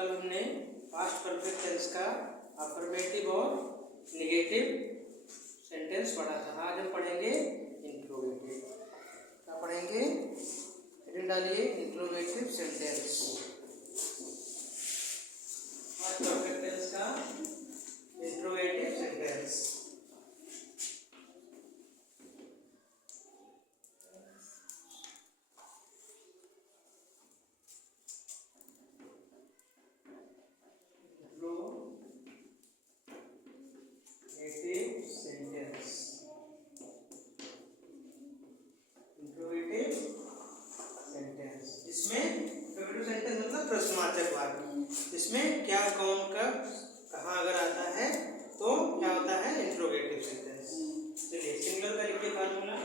कल हमने past perfect tense का अफर्मेटिव और नेगेटिव सेंटेंस पढ़ा था। आज हम पढ़ेंगे इंट्रोगेटिव। क्या पढ़ेंगे? हेडिंग डालिए interrogative sentence. Past perfect tense का इंट्रोगेटिव सेंटेंस। इसमें क्या कौन कब कहाँ अगर आता है तो क्या होता है इंट्रोगेटिव सेंटेंस। चलिए सिंगुलर का लिखिए फार्मूला।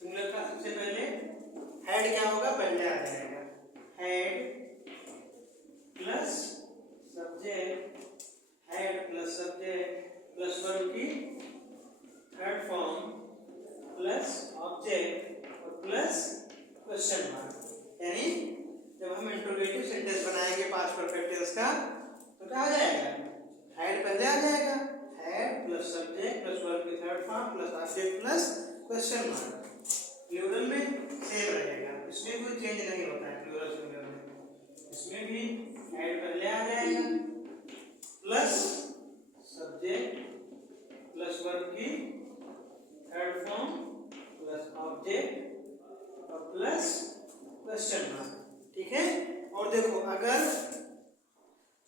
सिंगुलर का सबसे पहले हेड क्या होगा, पहले आ जाएगा had plus subject, had plus subject plus verb की थर्ड फॉर्म प्लस ऑब्जेक्ट और प्लस क्वेश्चन मार्क। यानी जब हम इंट्रोगेटिव सेंटेंस बनाएंगे पास्ट परफेक्ट टेंस का तो क्या आ जाएगा, हेड पहले आ जाएगा, had plus subject plus verb की third form plus object plus question mark. Plural में सेम रहेगा, इसमें कोई चेंज नहीं होता है। प्लूरल सिंगुलर में इसमें भी हेड पहले आ जाएगा प्लस सब्जेक्ट प्लस वर्ब की थर्ड फॉर्म प्लस ऑब्जेक्ट और प्लस क्वेश्चन मार्क। ठीक है। और देखो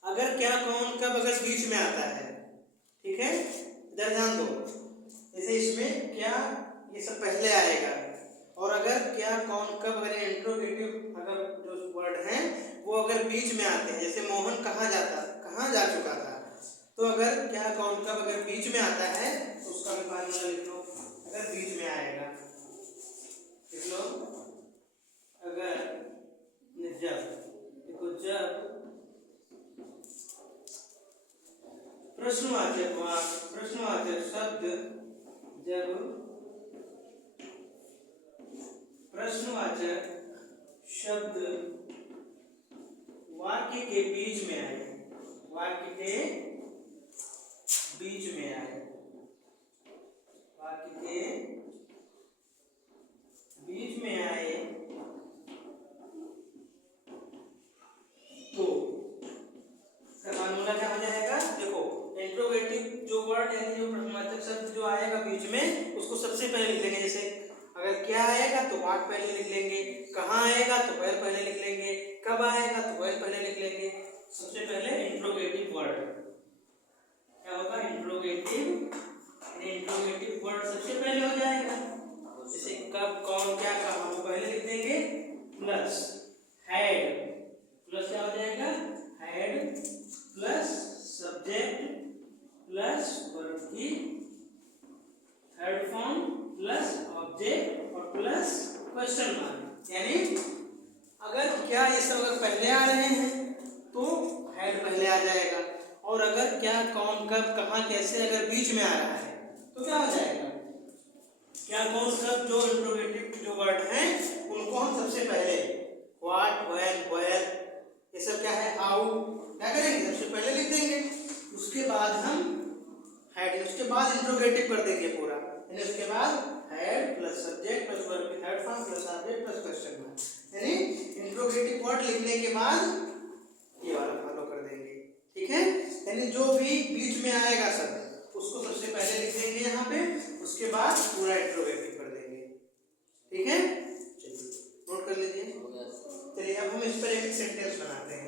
अगर क्या कौन कब अगर बीच में आता है, ठीक है, इधर ध्यान दो। जैसे इसमें क्या ये सब पहले आएगा और अगर क्या कौन कब अगर इंट्रोगेटिव अगर जो वर्ड हैं वो अगर बीच में आते हैं, जैसे मोहन कहाँ जा चुका था, तो अगर क्या कौन कब अगर बीच में आता है तो उसका भी फार्मूला लिख लो। अगर बीच में आएगा लिख लो, अगर जब देखो जब प्रश्नवाचक शब्द, जब प्रश्नवाचक शब्द वाक्य के बीच में आए, वाक्य के बीच में आए, वाक्य के बीच में आए तो फार्मूला क्या हो जाएगा। देखो इंट्रोगेटिव जो वर्ड यानी जो प्रश्नवाचक शब्द जो आएगा बीच में उसको सबसे पहले लिख लेंगे। जैसे अगर क्या आएगा तो व्हाट पहले लिख लेंगे, कहाँ आएगा तो वेयर पहले लिख लेंगे, कब आएगा तो वेयर पहले लिख लेंगे। सबसे पहले इंट्रोगेटिव वर्ड क्या होगा, इंट्रोगेटिव वर्ड सबसे पहले हो जाएगा। जैसे कब कौन क्या कहाँ वो पहले लिख देंगे प्लस हेड प्लस क्या हो जाएगा, had plus subject plus verb की थर्ड फॉर्म प्लस ऑब्जेक्ट और प्लस क्वेश्चन मार्क। यानी अगर क्या ये सब अगर पहले आ रहे हैं तो हेड पहले आ जाएगा, और अगर क्या कौन कब कहाँ कैसे अगर बीच में आ रहा है तो क्या हो जाएगा, क्या कौन कब जो इंट्रोगेटिव जो वर्ड हैं उनको हम सबसे पहले व्हाट व्हेन वेयर ये सब क्या है हाउ क्या करेंगे सबसे पहले लिख देंगे। उसके बाद हम हेड, उसके बाद इंट्रोगेटिव कर देंगे पूरा, यानी उसके बाद had plus subject plus verb की third form plus object plus question mark. यानी इंट्रोगेटिव वर्ड लिखने के बाद ये वाला फॉलो कर देंगे। ठीक है। यानी जो भी बीच में आएगा शब्द उसको सबसे पहले लिख देंगे यहाँ पे, उसके बाद पूरा इंट्रोगेटिव कर देंगे। ठीक है, चलिए नोट कर लीजिए। चलिए अब हम इस पर एक सेंटेंस बनाते हैं।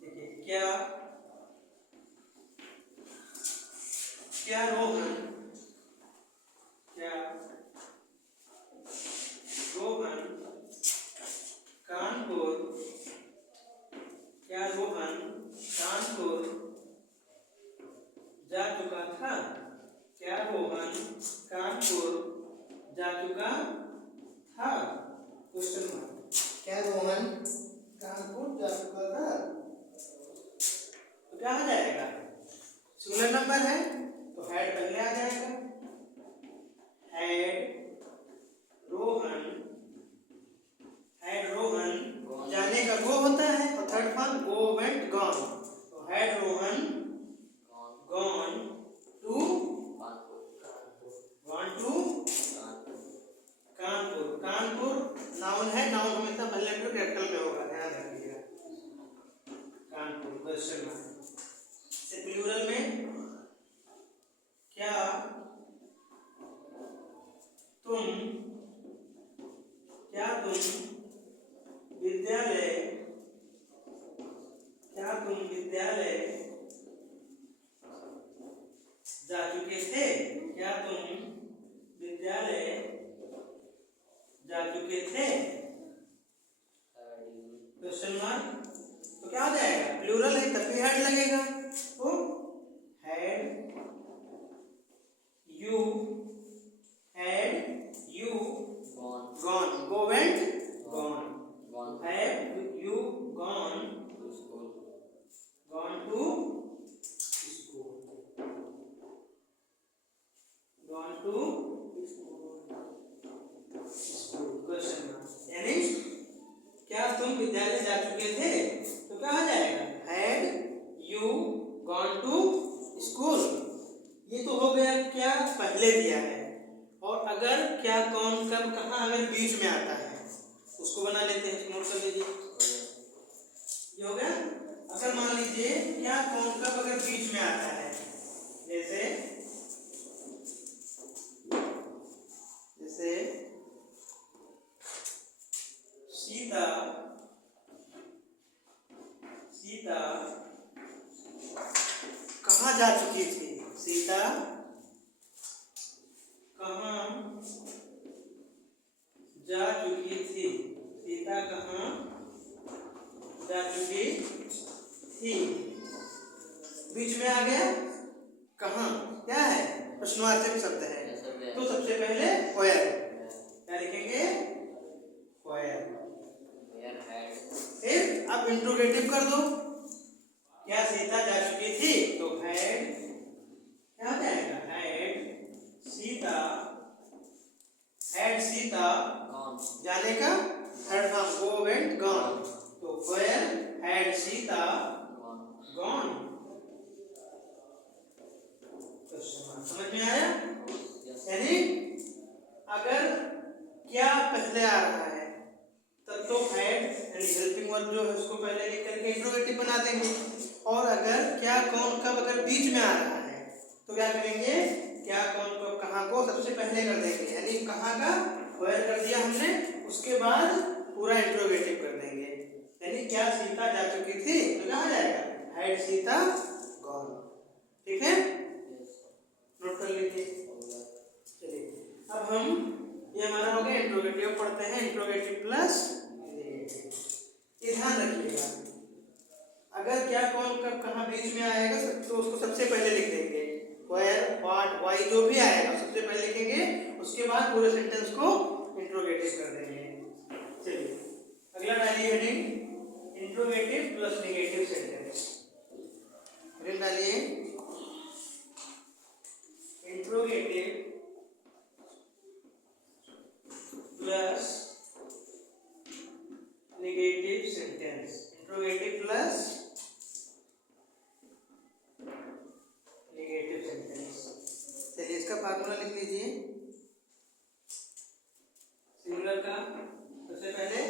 देखिए क्या रोहन कानपुर जा चुका था। क्या रोहन कानपुर जा चुका था, क्वेश्चन मार्क। क्या रोहन कानपुर जा चुका था तो क्या हो जाएगा, सिंगुलर नंबर है तो हेड पहले आ जाएगा। हेड रोहन, हेड रोहन जाने का गो होता है और third form go went gone, तो had Rohan gone to Kanpur. Kanpur noun है, नाउन हमेशा पहले लेटर कैपिटल में होगा, ध्यान रखिएगा। कानपुर क्वेश्चन मार्क से प्लूरल में क्या तुम विद्यालय जा चुके थे? क्या तुम विद्यालय जा चुके थे? क्वेश्चन मार्क, तो क्या हो जाएगा? प्लूरल है तभी हेड लगेगा, तो had you gone, go went gone, have you gone to school, gone to school. Question mark, यानी क्या तुम विद्यालय जा चुके थे? तो क्या हो जाएगा? Had you gone to school. ये तो हो गया क्या पहले दिया है, और अगर क्या कौन कब कहाँ अगर बीच में आता है उसको बना लेते हैं, नोट कर लीजिए। ये हो गया। अगर मान लीजिए क्या कौन कब अगर बीच में आता है, जैसे सीता कहाँ जा चुकी थी? सीता कहाँ जा चुकी थी? सीता कहाँ जा चुकी थी? बीच में आ गया कहाँ, क्या है? प्रश्नवाचक शब्द है, तो सबसे पहले व्हेयर, क्या लिखेंगे? व्हेयर। फिर अब इंट्रोगेटिव कर दो, क्या सीता जा चुकी थी? तो हैड, क्या हो जाएगा? हैड सीता जाने का third form go went gone, तो वेयर हैड सीता गॉन। समझ में आया? यानी अगर क्या पहले आ रहा है तब तो हैड यानी हेल्पिंग वर्ब जो है उसको पहले लिख करके इंट्रोगेटिव बना देंगे, और अगर क्या कौन कब अगर बीच में आ रहा है तो क्या करेंगे? क्या कौन कब कहाँ को सबसे पहले कर देंगे, यानी कहाँ का वेयर कर दिया हमने, उसके बाद पूरा इंट्रोगेटिव कर देंगे। यानी क्या सीता जा चुकी थी तो क्या हो जाएगा? Had Sita gone. ठीक है, नोट कर लीजिए। चलिए अब हम ये हमारा हो गया इंट्रोगेटिव, पढ़ते हैं इंट्रोगेटिव प्लस नेगेटिव। ये ध्यान रखिएगा, अगर क्या कौन कब कहाँ बीच में आएगा तो उसको सबसे पहले लिख देंगे, वेयर व्हाट व्हाई जो भी आएगा सबसे पहले लिखेंगे, उसके बाद पूरे सेंटेंस को इंट्रोगेटिव कर देंगे। चलिए अगला डालिए heading interrogative plus negative sentence. Heading डालिए interrogative plus negative sentence, interrogative plus negative sentence. चलिए इसका फार्मूला लिख लीजिए। सिंगुलर का सबसे पहले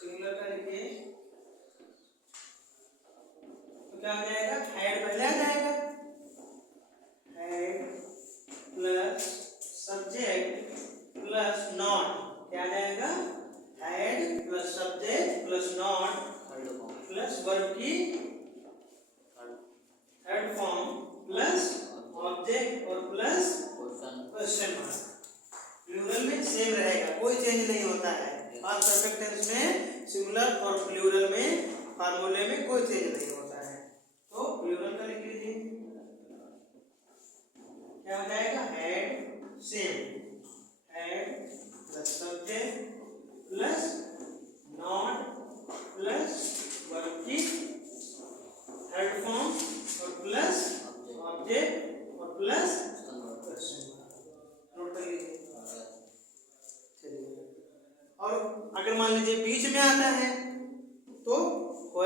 सिंगुलर का लिखिए, तो क्या हो जाएगा? हैड पहले आ जाएगा, had plus subject plus not, क्या आ जाएगा? Had plus subject plus not plus verb की थर्ड फॉर्म प्लस ऑब्जेक्ट और प्लस क्वेश्चन मार्क। प्लूरल में सेम रहेगा, कोई चेंज नहीं होता है। पास्ट परफेक्ट टेंस में सिंगुलर और प्लूरल में फार्मूले में कोई चेंज नहीं होता है। तो प्लूरल का लिख लीजिए, क्या हो जाएगा? Had same, had plus subject plus not plus verb की थर्ड फॉर्म और plus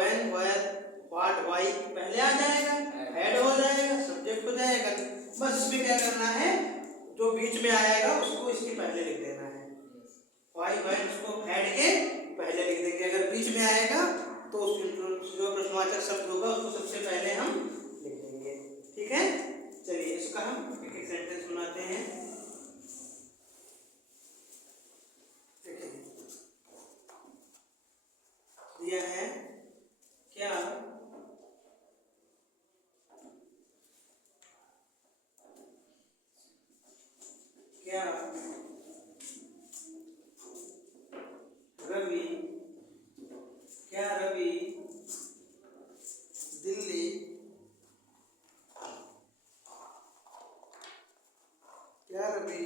when, where, what, why पहले आ जाएगा, हैड हो जाएगा, सब्जेक्ट हो जाएगा। बस इसमें क्या करना है, जो बीच में आएगा उसको इसके पहले लिख देना है। व्हाई, व्हेन उसको हैड के पहले लिख देंगे। अगर बीच में आएगा तो उस जो प्रश्नवाचक शब्द होगा उसको सबसे पहले हम लिख देंगे। ठीक है, चलिए इसका हम एक एक सेंटेंस सुनाते हैं। दिया है क्या क्या रवि, क्या रवि दिल्ली, क्या रवि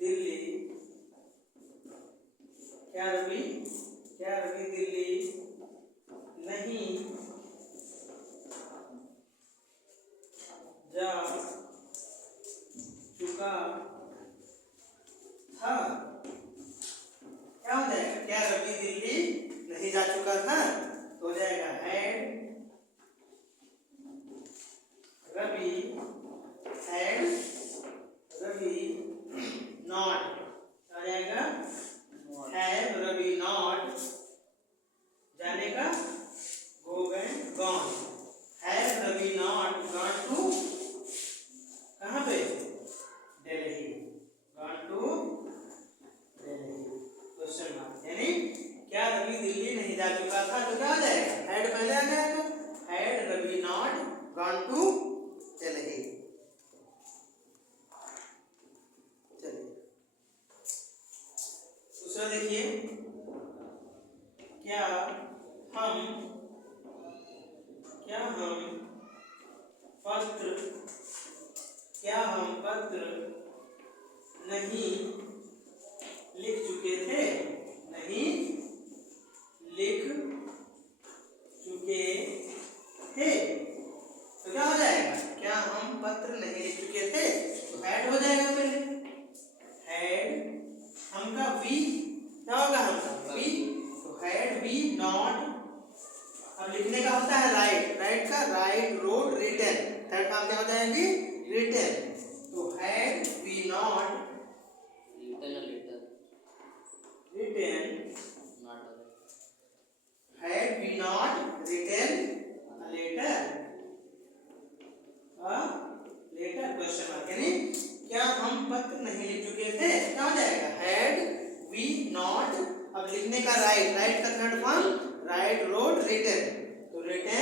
दिल्ली, क्या रवि दिल्ली नहीं जा चुका था। क्या हो जाएगा, क्या रवि दिल्ली नहीं जा चुका था, तो हो जाएगा हैड रवि नॉट, आ जाएगा हैव रवि नॉट जाने का gone, have Ravi not gone to कहाँ पे, Delhi, gone to Delhi, question mark. यानी क्या रवि दिल्ली नहीं जा चुका था, तो क्या आ जाएगा, हैड पहले आ जाएगा, had Ravi not gone to Delhi. चलिए दूसरा देखिए, क्या हम पत्र नहीं लिख चुके थे, नहीं लिख चुके थे, तो क्या हो जाएगा, क्या हम पत्र नहीं लिख चुके थे, तो हैड हो जाएगा पहले, हैड हम का वी, क्या होगा हम का वी, तो हैड वी नॉट, अब लिखने का होता है राइट, राइट का write, wrote, written, third form क्या हो जाएगी, रिटन, तो had we not written, had we not written letter, question mark. यानी क्या हम पत्र नहीं लिख चुके थे, क्या हो जाएगा, हैड वी नॉट, अब लिखने का राइट, राइट का third form write, wrote, written, तो रिटन